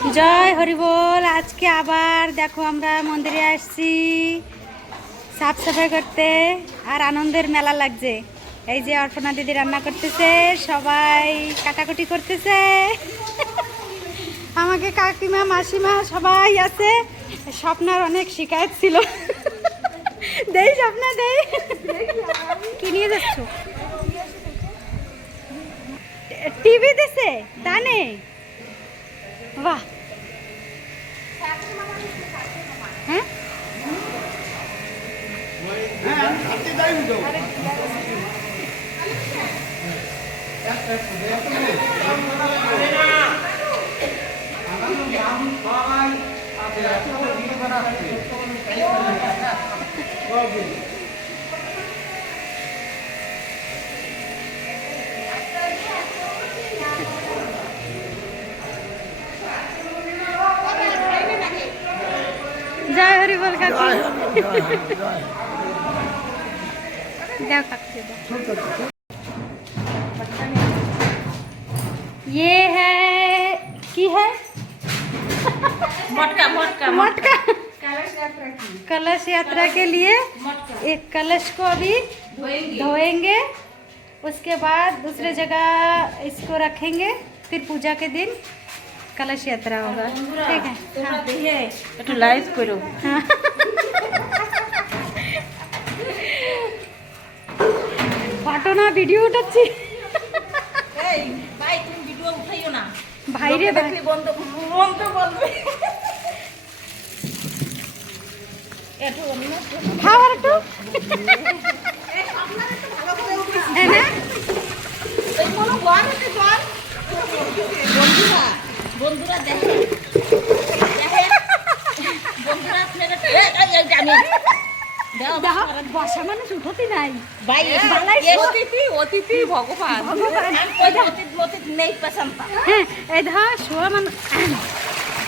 জয় হরিবোল। আজকে আবার দেখো আমরা মন্দিরে আসছি সাফ সাফাই করতে, আর আনন্দের মেলা লাগছে। এই যে অর্পণা দিদি রান্না করতেছে, সবাই কাটাকুটি করতেছে। আমাকে কাকিমা মাসিমা সবাই আছে। স্বপ্নার অনেক শিকায়ত ছিল। দেই স্বপ্না দেই, কি নিয়ে যাচ্ছ? টিভি দিছে তা নেই? বাহ, হ্যাঁ जय हरि बोल काकी। ये है की है मटका मटका मटका। कलश यात्रा के लिए एक कलश को अभी धोएंगे, उसके बाद दूसरे जगह इसको रखेंगे, फिर पूजा के दिन कलश यात्रा होगा। ठीक है, একটু লাইভ করো। ফটো না ভিডিও উঠাচ্ছি। এই ভাই তুমি ভিডিও উঠাইও না, ভাই রে ভাই, বন্ধ বন্ধ বলবে। একটু খাও আর একটু। এই আপনারা একটু ভালো করে উঠিস হ্যাঁ না, এই কোনো গান আছে গান। বন্ধুরা বন্ধুরা দেখে দেখে বন্ধুরা আপনারা আমি দেখো বসা মানুষ উঠতি নাই। ভাই বালাই অতিথি অতিথি ভগবান ওই অতিথি নেই পছন্দ। হ্যাঁ এই দেখো শোয়া মানুষ।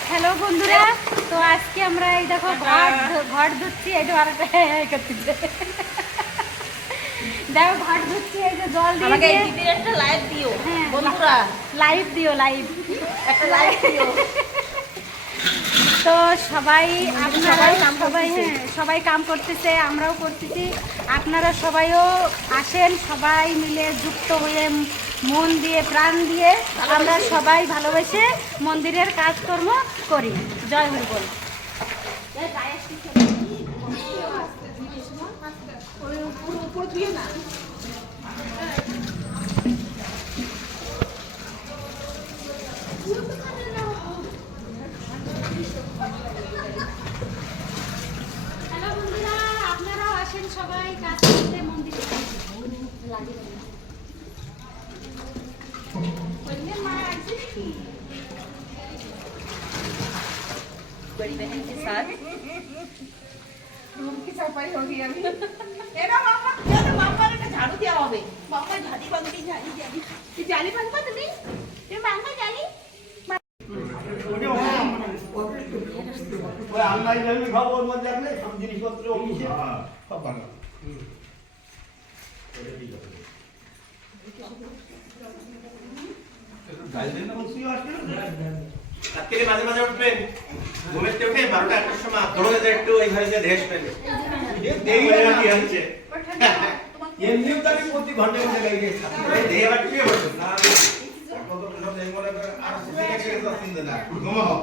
হ্যালো বন্ধুরা, তো আজকে আমরা এই দেখো ঘট ধুচ্ছি। এই যে আরেকটা করতেছে, দেখো ঘট ধুচ্ছি। এই যে জল দিয়ে আমাকে এই দিদির একটা লাইভ দিও। হ্যাঁ বন্ধুরা লাইভ দিও, লাইভ একটা লাইভ দিও। তো সবাই আপনারা কাম সবাই হ্যাঁ সবাই কাম করতেছে, আমরাও করতেছি। আপনারা সবাইও আসেন, সবাই মিলে যুক্ত হয়ে মন দিয়ে প্রাণ দিয়ে আমরা সবাই ভালোবেসে মন্দিরের কাজকর্ম করি। জয় হরি বল। হ্যালো বন্ধুরা, আপনারাও আসেন সবাই কাজ করতে মন্দিরে। बड़ी बहन के साथ रूम की सफाई होगी अभी। एरा मामा क्या तो मामा ने झाड़ू दिया होवे। मामा झाड़ी बंदी झाड़ी झाड़ी ये जाली बंद कर तुम्ही ये मामा जाली ওই আলমারি টালমারি সব ওর মধ্যে রাখলে সব জিনিসপত্র অফিসে সব ভালো। রাত্রে মাঝে মাঝে উঠবেন, ঘুমের থেকে উঠে 12টা 1টার সময় দৌড়ে যায় একটু ওই ঘরে যে রেস্ট নেবে। দেরি কি হচ্ছে? এমনিও তো আমি প্রতি ঘন্টা ঘন্টা লেগে গেছি। এই দেহে আবার কি হচ্ছে? না কত সব এই মনে করে আর সেটা কে যাচ্ছেন না ঘুমাও।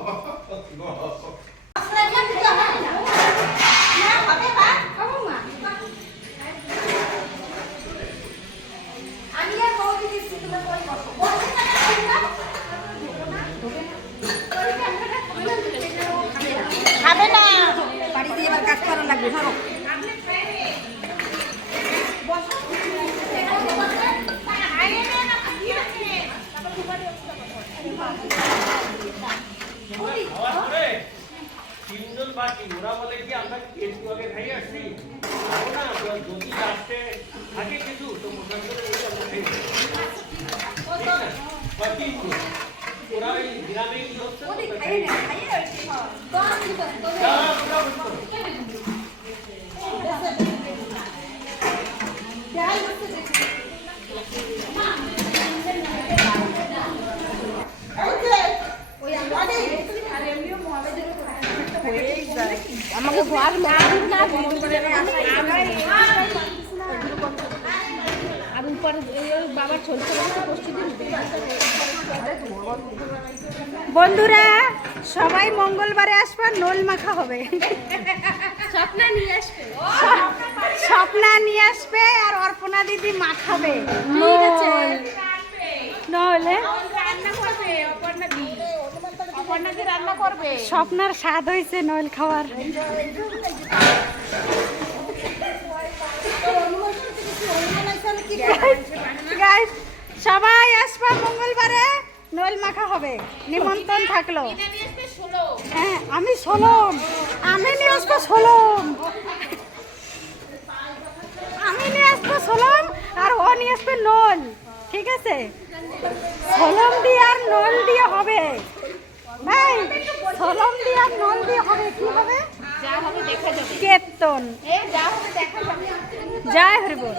খাবে না বাড়িতে এবার কাজ করা লাগবে। ধরো তিনজন বাকি, ওরা বলে কি আমরা একটু আগে খাই আসছি না, যদি লাস্টে থাকে কিছু তো মোটামুটি করে বলি আমরা খাই তিনজন। ওরা ওই গ্রামে কি হচ্ছে ওই আর উপর বাবার চলছে বন্ধুরা সবাই মঙ্গলবারে আসবে, নোল মাখা হবে। স্বপ্না নিয়ে আসবে স্বপ্না নিয়ে আসবে আর অর্পণা দিদি মাখাবে নহলে অপর্ণাদি রান্না করবে। স্বপ্নার স্বাদ হয়েছে নইল খাওয়ার। Guys, সবাই আসবা মঙ্গলবারে, নইল মাখা হবে, নিমন্ত্রণ থাকলো। হ্যাঁ আমি সোলম, আমি নিয়ে আসবো সোলম, আমি নিয়ে আসবো সোলম আর ও নিয়ে আসবে নল। ঠিক আছে, সোলম দিয়ে আর নল দিয়ে হবে ভাই, সোলম দিয়ে আর নল দিয়ে হবে। কি হবে? যা হবে দেখা যাবে। কেতন যা হবে দেখা যাবে। জয় হরি বল।